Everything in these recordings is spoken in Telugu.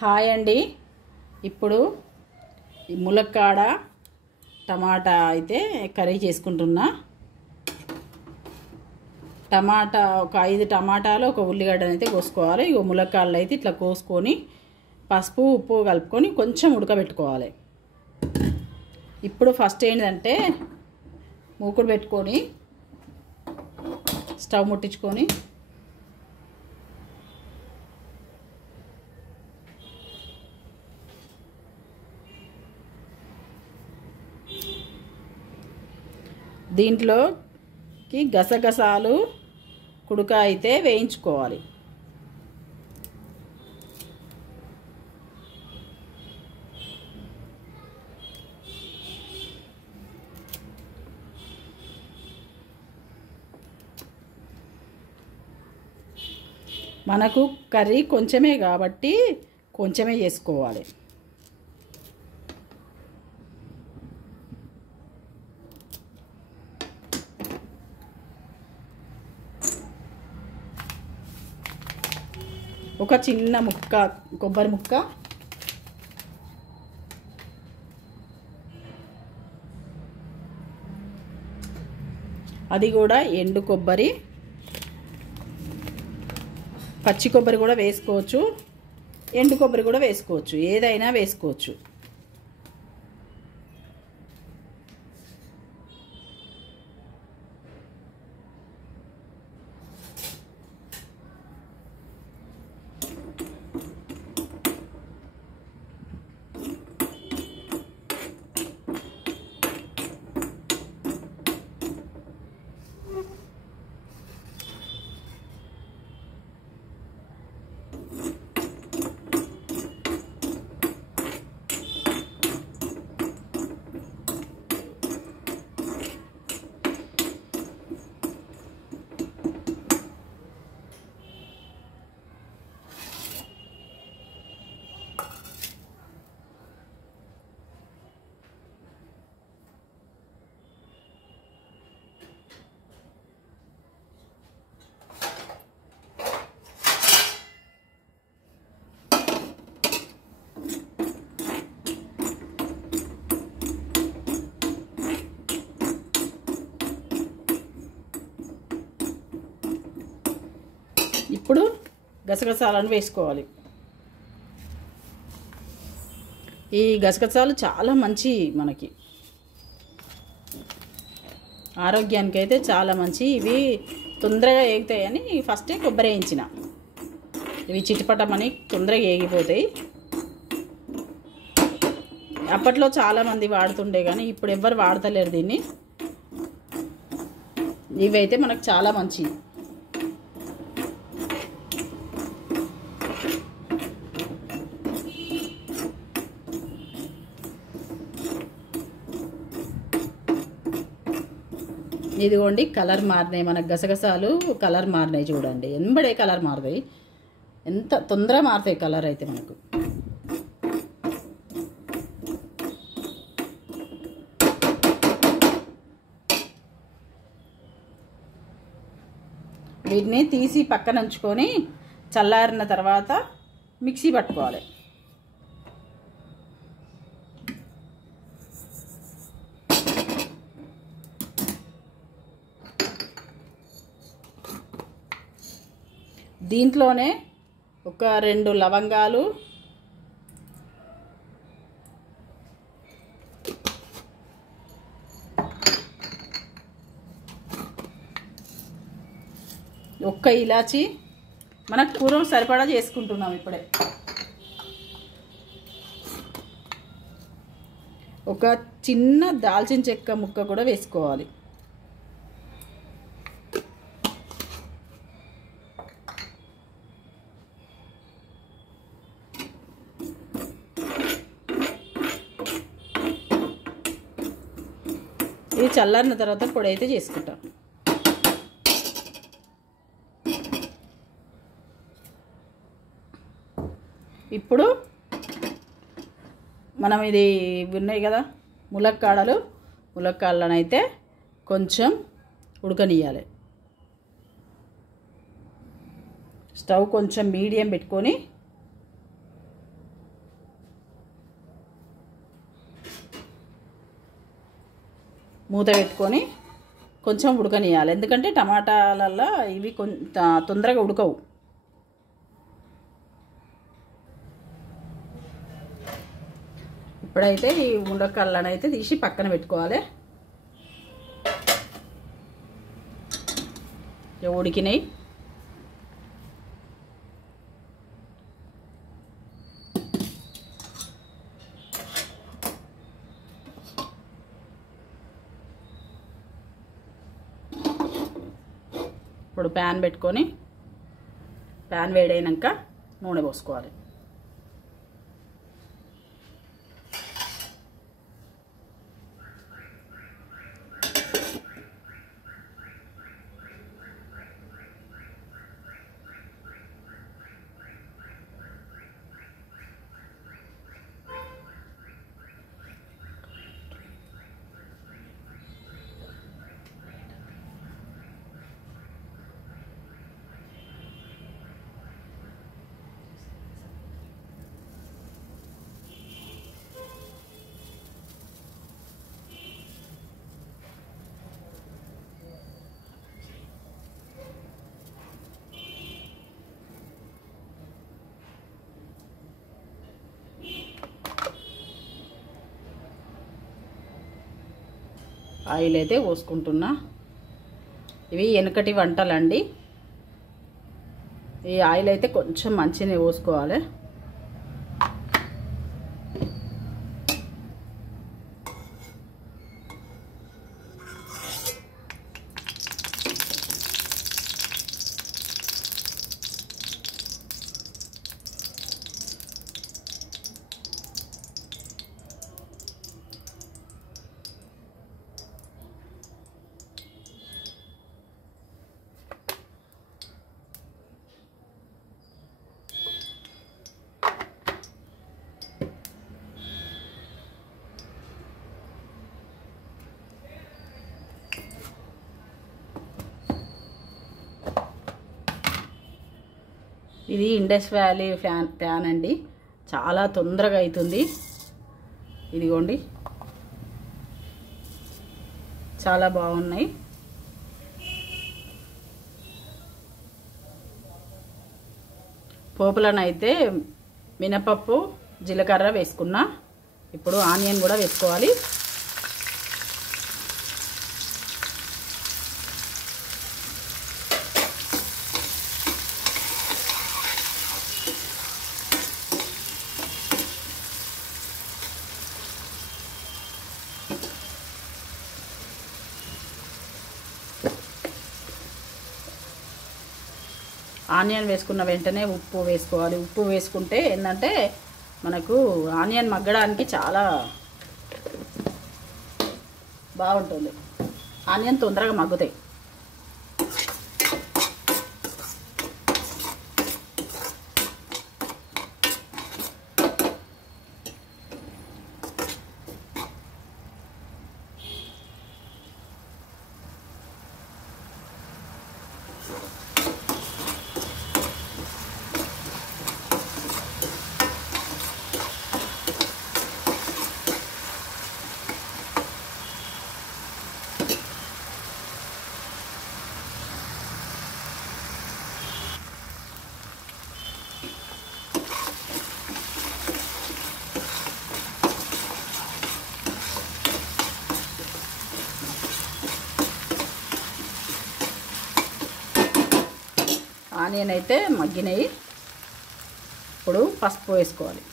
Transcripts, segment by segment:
హాయ్ అండి. ఇప్పుడు ఈ ములక్కాడ టమాటా అయితే కర్రీ చేసుకుంటున్నా. టమాటా ఒక 5 టమాటాలు, ఒక ఉల్లిగడ్డను అయితే కోసుకోవాలి. ఇగో ములక్కాడలు అయితే ఇట్లా కోసుకొని పసుపు ఉప్పు కలుపుకొని కొంచెం ఉడకబెట్టుకోవాలి. ఇప్పుడు ఫస్ట్ ఏంటంటే మూకుడు పెట్టుకొని స్టవ్ ముట్టించుకొని దీంట్లోకి గసగసాలు కుడుక అయితే వేయించుకోవాలి. మనకు కర్రీ కొంచెమే కాబట్టి కొంచెమే చేసుకోవాలి. ఒక చిన్న ముక్క కొబ్బరి ముక్క, అది కూడా ఎండు కొబ్బరి, పచ్చి కొబ్బరి కూడా వేసుకోవచ్చు, ఎండు కొబ్బరి కూడా వేసుకోవచ్చు, ఏదైనా వేసుకోవచ్చు. ఇప్పుడు గసగసాలను వేసుకోవాలి. ఈ గసగసాలు చాలా మంచి, మనకి ఆరోగ్యానికి అయితే చాలా మంచి. ఇవి తొందరగా ఏగుతాయని ఫస్టే కొబ్బరి వేయించిన. ఇవి చిటిపటమని తొందరగా ఏగిపోతాయి. అప్పట్లో చాలామంది వాడుతుండే కానీ ఇప్పుడు ఎవ్వరు వాడతలేరు దీన్ని. ఇవైతే మనకు చాలా మంచి. ఇదిగోండి కలర్ మారినాయి, మనకు గసగసాలు కలర్ మారినాయి చూడండి. ఎంబడే కలర్ మారుతాయి, ఎంత తొందరగా మారుతాయి కలర్ అయితే మనకు. వీటిని తీసి పక్కన ఉంచుకొని చల్లారిన తర్వాత మిక్సీ పట్టుకోవాలి. దీంట్లోనే ఒక 2 లవంగాలు, ఒక్క ఇలాచి, మనకు కూర సరిపడా చేసుకుంటున్నాం ఇప్పుడే. ఒక చిన్న దాల్చిన చెక్క ముక్క కూడా వేసుకోవాలి. ఇది చల్లారిన తర్వాత పొడి అయితే చేసుకుంటాం. ఇప్పుడు మనం ఇది ఉన్నాయి కదా ములక్కాడలను అయితే కొంచెం ఉడకనియాలి. స్టవ్ కొంచెం మీడియం పెట్టుకొని మూత పెట్టుకొని కొంచెం ఉడకనియాలి, ఎందుకంటే టమాటాలల్లో ఇవి కొంత తొందరగా ఉడకవు. ఇప్పుడైతే ఈ మునక్కాయలను అయితే తీసి పక్కన పెట్టుకోవాలి. ఉడికినాయి. ఇప్పుడు ప్యాన్ పెట్టుకొని ప్యాన్ వేడైనాక నూనె పోసుకోవాలి. ఆయిల్ అయితే పోసుకుంటున్నా. ఇవి వెనకటి వంటలండి. ఈ ఆయిల్ అయితే కొంచెం మంచిగా పోసుకోవాలి. ఇది ఇండస్ వ్యాలీ ప్యాన్ అండి, చాలా తొందరగా అవుతుంది. ఇదిగోండి, చాలా బాగున్నాయి. పోపులను అయితే మినపప్పు జీలకర్ర వేసుకున్నా. ఇప్పుడు ఆనియన్ కూడా వేసుకోవాలి. ఆనియన్ వేసుకున్న వెంటనే ఉప్పు వేసుకోవాలి. ఉప్పు వేసుకుంటే ఏంటంటే మనకు ఆనియన్ మగ్గడానికి చాలా బాగుంటుంది. ఆనియన్ తొందరగా మగ్గుతాయి. ఆనియన్ అయితే మగ్గినాయి. ఇప్పుడు పసుపు వేసుకోవాలి.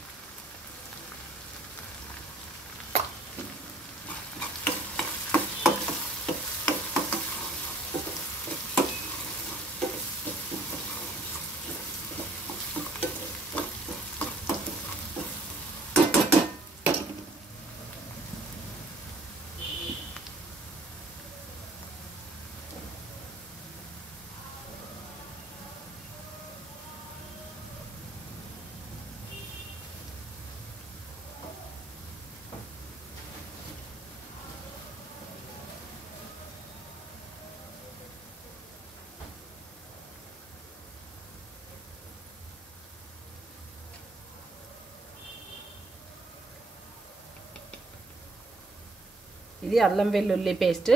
ఇది అల్లం వెల్లుల్లి పేస్ట్.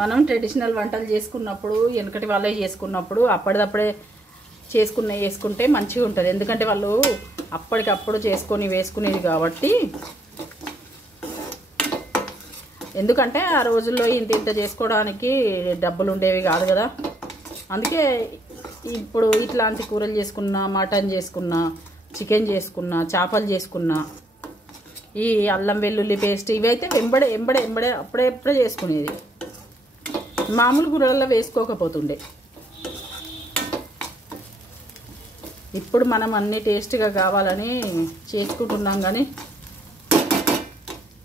మనం ట్రెడిషనల్ వంటలు చేసుకున్నప్పుడు, వెనకటి వాళ్ళే చేసుకున్నప్పుడు అప్పటిదప్పుడే వేసుకుంటే మంచిగా ఉంటుంది. ఎందుకంటే వాళ్ళు అప్పటికప్పుడు వేసుకునేది కాబట్టి. ఎందుకంటే ఆ రోజుల్లో ఇంత చేసుకోవడానికి డబ్బులు ఉండేవి కాదు కదా. అందుకే ఇప్పుడు ఇట్లాంటి కూరలు చేసుకున్నా, మటన్ చేసుకున్నా, చికెన్ చేసుకున్నా, చేపలు చేసుకున్నా ఈ అల్లం వెల్లుల్లి పేస్ట్ ఇవైతే ఎంబడే అప్పుడే చేసుకునేది. మామూలు కూరల్లో వేసుకోకపోతుండే. ఇప్పుడు మనం అన్ని టేస్ట్గా కావాలని చేసుకుంటున్నాం, కానీ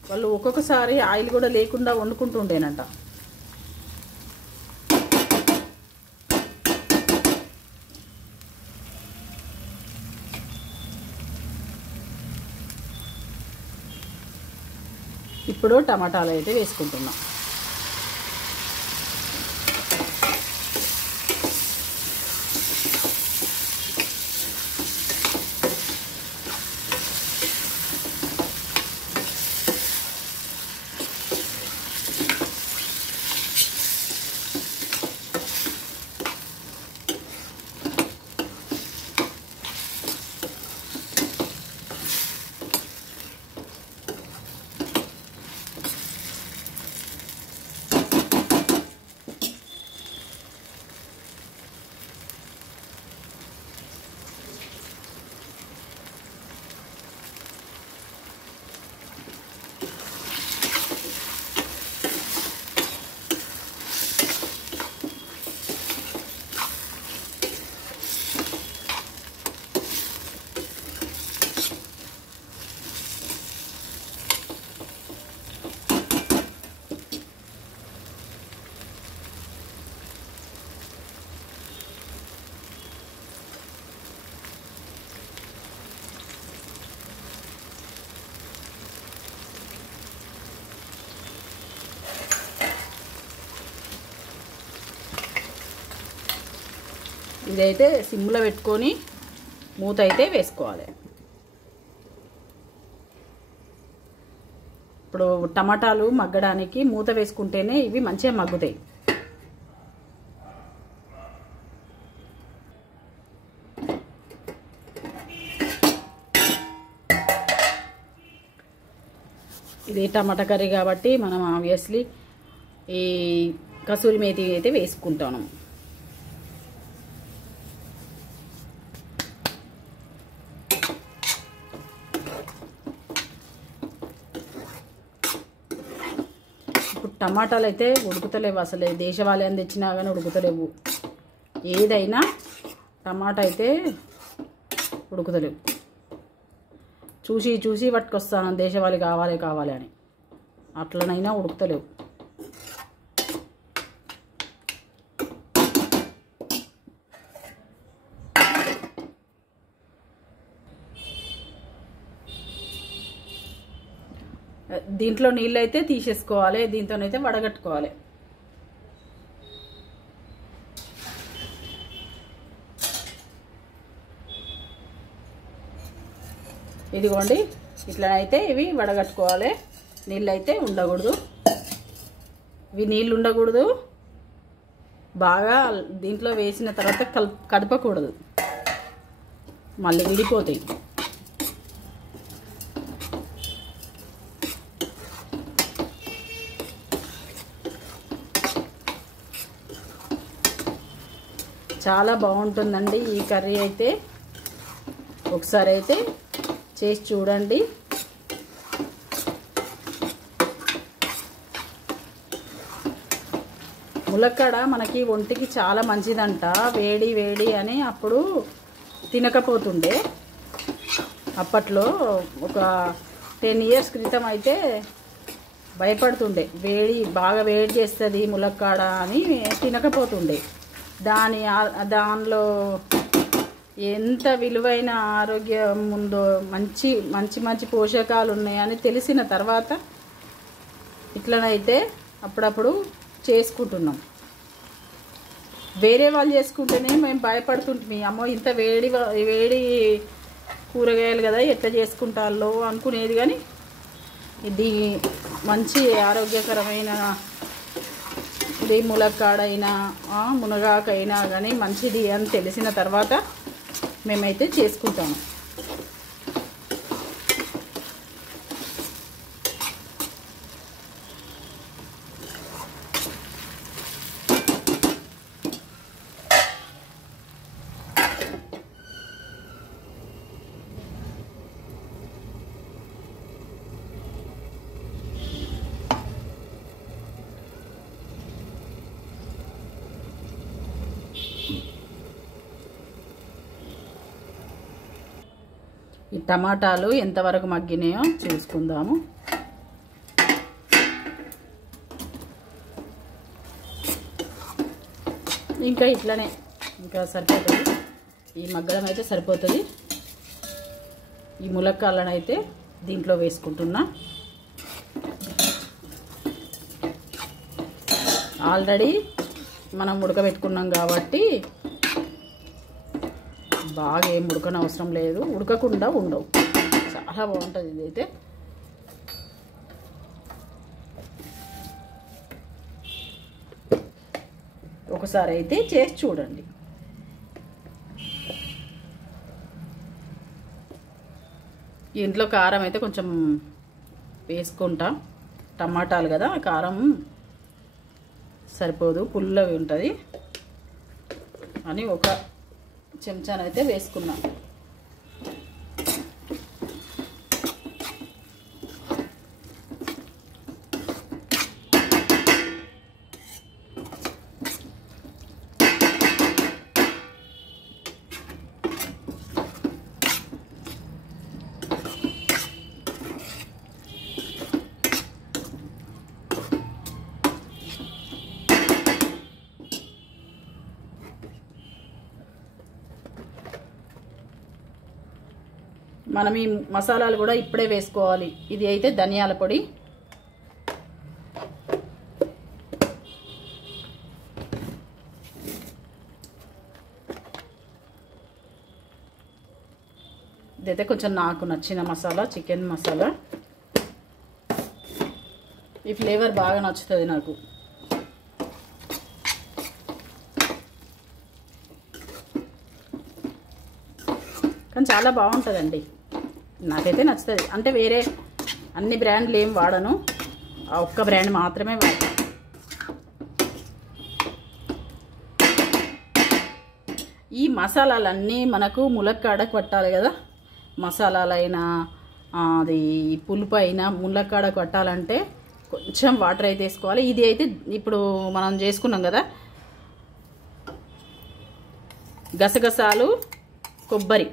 వాళ్ళు ఒక్కొక్కసారి ఆయిల్ కూడా లేకుండా వండుకుంటుండేనంట. ఇప్పుడు టమాటాలు అయితే వేసుకుంటున్నాం. ఇదైతే సిమ్లో పెట్టుకొని మూత అయితే వేసుకోవాలి. ఇప్పుడు టమాటాలు మగ్గడానికి మూత వేసుకుంటేనే ఇవి మంచిగా మగ్గుతాయి. ఇది టమాటా కర్రీ కాబట్టి మనం ఆబ్వియస్లీ ఈ కసూరి మేతి అయితే వేసుకుంటాము. ఇప్పుడు టమాటాలు అయితే ఉడుకుతలేవు, అసలే దేశవాళీ అని తెచ్చినా కానీ ఉడుకుతలేవు. ఏదైనా టమాటా అయితే ఉడుకుతలేవు. చూసి పట్టుకొస్తాను దేశవాళీ కావాలి అని, అట్లనైనా ఉడుకుతలేవు. దీంట్లో నీళ్ళు అయితే తీసేసుకోవాలి, దీంతోనైతే వడగట్టుకోవాలి. ఇదిగోండి ఇట్లనైతే ఇవి వడగట్టుకోవాలి. నీళ్ళు అయితే ఉండకూడదు, ఇవి నీళ్ళు ఉండకూడదు. బాగా దీంట్లో వేసిన తర్వాత కదపకూడదు, మళ్ళీ విడిపోతాయి. చాలా బాగుంటుందండి ఈ కర్రీ అయితే. ఒకసారి అయితే చేసి చూడండి. ములక్కాడ మనకి ఒంటికి చాలా మంచిదంట. వేడి అని అప్పుడు తినకపోతుండే. అప్పట్లో ఒక 10 years క్రితం అయితే భయపడుతుండే, బాగా వేడి చేస్తుంది ములక్కాడ అని తినకపోతుండే. దానిలో ఎంత విలువైన ఆరోగ్యం ఉందో, మంచి పోషకాలు ఉన్నాయని తెలిసిన తర్వాత ఇట్లనైతే అప్పుడప్పుడు చేసుకుంటున్నాం. వేరే వాళ్ళు చేసుకుంటేనే మేము భయపడుతుంటాం, అమ్మో ఇంత వేడి కూరగాయలు కదా ఎట్లా చేసుకుంటారో అనుకునేది. కానీ ఇది మంచి ఆరోగ్యకరమైన ఇది ములక్కాడైనా మునగాకైనా కానీ మంచిది అని తెలిసిన తర్వాత మేమైతే చేసుకుంటాము. ఈ టమాటాలు ఎంతవరకు మగ్గినాయో చూసుకుందాము. ఇంకా ఇట్లనే ఇంకా సరిపోతుంది, ఈ మగ్గడం అయితే సరిపోతుంది. ఈ ములక్కాళ్ళను అయితే దీంట్లో వేసుకుంటున్నా. ఆల్రెడీ మనం ఉడకబెట్టుకున్నాం కాబట్టి బాగా ఏం ఉడకనవసరం లేదు, ఉడకకుండా ఉండవు, చాలా బాగుంటుంది ఇదైతే. ఒకసారి అయితే చేసి చూడండి. ఇంట్లో కారం అయితే కొంచెం వేసుకుంటా, టమాటాలు కదా కారం సరిపోదు, పుల్లగా ఉంటుంది అని ఒక చెంచానైతే వేసుకున్నా. మనం ఈ మసాలాలు కూడా ఇప్పుడే వేసుకోవాలి. ఇది అయితే ధనియాల పొడి, ఇదైతే కొంచెం నాకు నచ్చిన మసాలా, చికెన్ మసాలా. ఈ ఫ్లేవర్ బాగా నచ్చుతుంది నాకు. కానీ చాలా బాగుంటుందండి, నాకైతే నచ్చుతుంది. అంటే వేరే అన్ని బ్రాండ్లు ఏం వాడను, ఆ ఒక్క బ్రాండ్ మాత్రమే వాడను. ఈ మసాలాలన్నీ మనకు ములక్కాడకు పట్టాలి కదా, మసాలాలైనా అది పులుపు అయినా ములక్కాడకు పట్టాలంటే కొంచెం వాటర్ అయితే వేసుకోవాలి. ఇది అయితే ఇప్పుడు మనం చేసుకున్నాం కదా, గసగసాలు, కొబ్బరి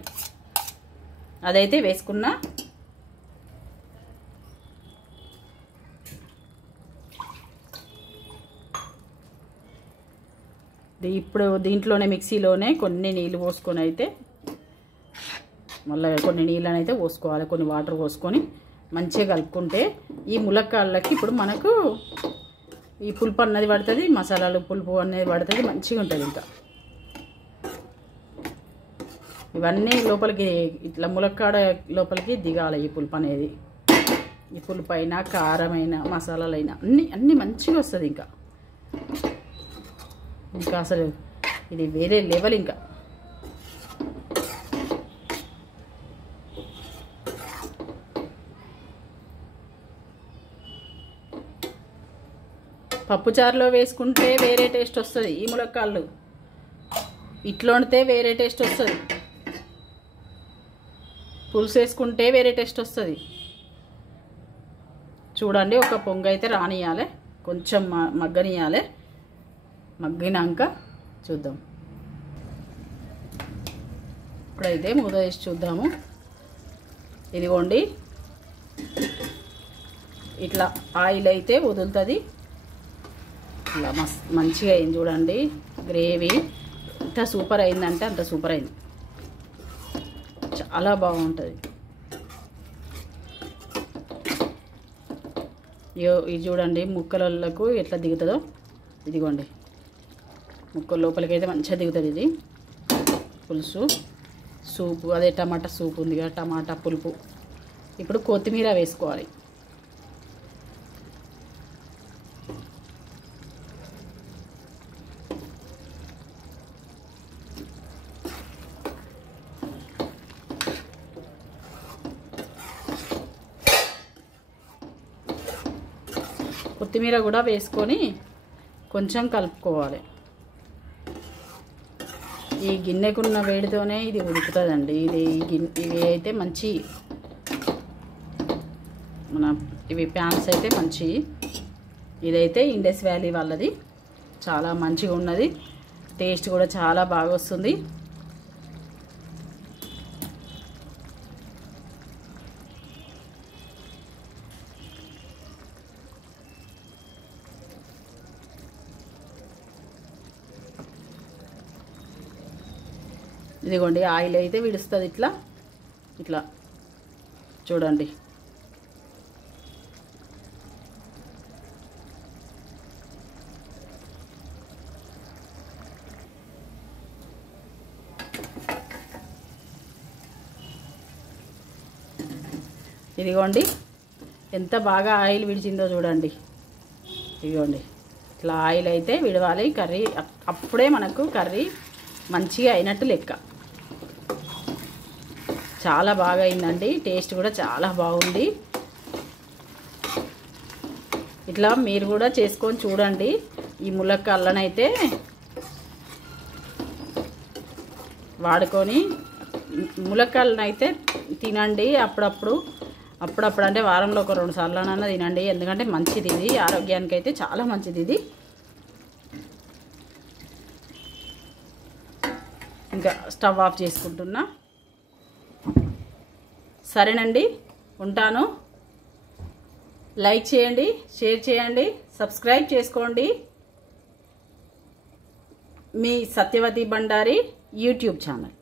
అదైతే వేసుకున్నా. ఇప్పుడు దీంట్లోనే మిక్సీలోనే కొన్ని నీళ్ళు పోసుకొని అయితే మళ్ళీ కొన్ని నీళ్ళని అయితే పోసుకోవాలి, కొన్ని వాటర్ పోసుకొని మంచిగా కలుపుకుంటే ఈ ములక్కాళ్ళకి ఇప్పుడు మనకు ఈ పులుపు అన్నది పడుతుంది, మసాలాలు పులుపు అనేది పడుతుంది, మంచిగా ఉంటుంది. ఇంకా ఇవన్నీ లోపలికి ఇట్లా ములక్కాడ లోపలికి దిగాలి ఈ పులుపు అనేది. ఈ పులుపు అయినా కారమైన మసాలాలైనా అన్నీ మంచిగా వస్తుంది. ఇంకా అసలు ఇది వేరే లెవెల్. ఇంకా పప్పుచారులో వేసుకుంటే వేరే టేస్ట్ వస్తుంది, ఈ ములక్కాళ్ళు ఇట్లా వండితే వేరే టేస్ట్ వస్తుంది, పులుసు వేసుకుంటే వేరే టేస్ట్ వస్తుంది. చూడండి, ఒక పొంగు అయితే రానియాలి, కొంచెం మగ్గనియాలి. మగ్గినాక చూద్దాం. ఇప్పుడైతే మూత వేసి చూద్దాము. ఇదిగోండి, ఇట్లా ఆయిల్ అయితే వదులుతుంది. ఇలా మంచిగా అయింది చూడండి. గ్రేవీ ఎంత సూపర్ అయిందంటే అంత సూపర్ అయింది, చాలా బాగుంటుంది. ఇది చూడండి ముక్కలకు ఎట్లా దిగుతుందో. ఇదిగోండి, ముక్కల లోపలికి అయితే మంచిగా దిగుతుంది. ఇది పులుసు సూపు, అదే టమాటా సూపు ఉంది కదా, టమాటా పులుపు. ఇప్పుడు కొత్తిమీర వేసుకోవాలి. కొత్తిమీర కూడా వేసుకొని కొంచెం కలుపుకోవాలి. ఈ గిన్నెకున్న వేడితోనే ఇది ఉడుకుతుందండి. ఇవి అయితే మంచి ఇవి ప్యాన్స్ అయితే మంచి. ఇదైతే ఇండస్ వ్యాలీ వాళ్ళది, చాలా మంచిగా ఉన్నది. టేస్ట్ కూడా చాలా బాగా వస్తుంది. ఇదిగోండి ఆయిల్ అయితే విడుస్తుంది ఇట్లా ఇట్లా చూడండి. ఇదిగోండి ఎంత బాగా ఆయిల్ విడిచిందో చూడండి. ఇదిగోండి ఇట్లా ఆయిల్ అయితే విడవాలి. కర్రీ అప్పుడే మనకు కర్రీ మంచిగా అయినట్టు లెక్క. చాలా బాగా అయిందండి. టేస్ట్ కూడా చాలా బాగుంది. ఇట్లా మీరు కూడా చేసుకొని చూడండి. ఈ ములక్కాళ్ళనైతే వాడుకొని ములక్కాళ్ళనైతే తినండి. అప్పుడప్పుడు అంటే వారంలో ఒక 2 సార్లనన్నా తినండి. ఎందుకంటే మంచిది, ఇది ఆరోగ్యానికి అయితే చాలా మంచిది. ఇది ఇంకా స్టవ్ ఆఫ్ చేసుకుంటున్నా. సరేనండి, ఉంటాను. లైక్ చేయండి, షేర్ చేయండి, సబ్స్క్రైబ్ చేసుకోండి. మీ సత్యవతి బండారి యూట్యూబ్ ఛానల్.